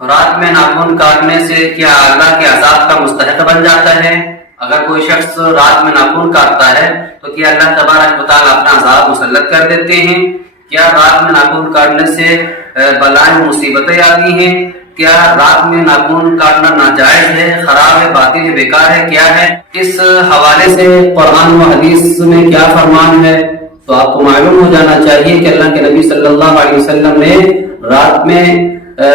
رات میں ناخن کاٹنے سے کیا اللہ کے عذاب کا مستحق بن جاتا ہے؟ اگر کوئی شخص رات میں ناخن کاٹتا ہے تو کیا اللہ تبارک و تعالیٰ اپنا عذاب مسلط کر دیتے ہیں؟ کیا رات میں ناخن کاٹنے سے بلائیں مصیبتیں آتی ہیں؟ کیا رات میں ناخن کاٹنا ناجائز ہے، خراب ہے، باطل ہے، بیکار ہے، کیا ہے؟ اس حوالے سے قرآن و حدیث میں کیا فرمان ہے؟ تو آپ کو معلوم ہو جانا چاہیے کہ اللہ کے نبی صلی اللہ علیہ وسلم نے رات میں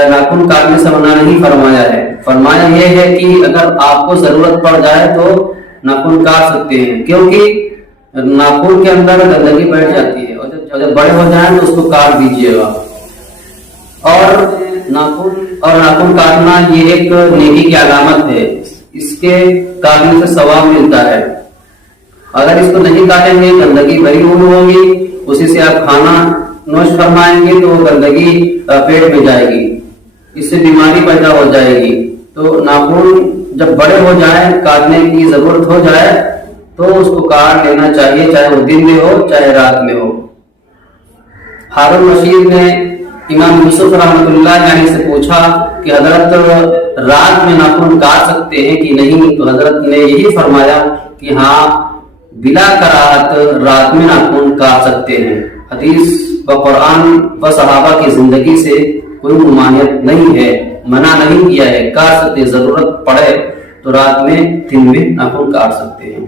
ناخن کاٹنے سے منع نہیں فرمایا ہے۔ فرمایا یہ ہے کہ اگر آپ کو ضرورت پڑ جائے تو ناخن کاٹ سکتے ہیں، کیونکہ ناخن کے اندر گندگی بیٹھ جاتی ہے، اور جب بڑے ہو جائیں تو اس کو کاٹ دیجیے گا۔ اور ناخن کاٹنا یہ ایک نیکی کی علامت ہے، اس کے کاٹنے سے ثواب ملتا ہے۔ اگر اس کو نہیں کاٹیں گے گندگی بھری ہوگی، اسی سے آپ کھانا نوش فرمائیں گے تو گندگی پیٹ میں جائے گی، اس سے بیماری پیدا ہو جائے گی۔ تو ناخن جب بڑے ہو جائیں، کاٹنے کی ضرورت ہو جائے تو اس کو کاٹ لینا چاہیے، چاہے وہ دن میں ہو چاہے رات میں ہو۔ ہارون رشید نے امام یوسف رحمۃ اللہ علیہ سے پوچھا کہ حضرت رات میں ناخن کاٹ سکتے ہیں کہ نہیں؟ تو حضرت نے یہی فرمایا کہ ہاں، بلا کراہت رات میں ناخن کاٹ سکتے ہیں۔ حدیث و قرآن و صحابہ کی زندگی سے کوئی ممانعت نہیں ہے، منع نہیں کیا ہے، کاٹ سکتے، ضرورت پڑے تو رات میں دن میں ناخن کاٹ سکتے ہیں۔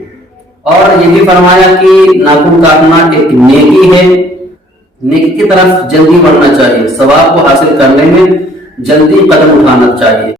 اور یہ بھی فرمایا کہ ناخن کاٹنا ایک نیکی ہے، نیکی کی طرف جلدی بڑھنا چاہیے، ثواب کو حاصل کرنے میں جلدی قدم اٹھانا چاہیے۔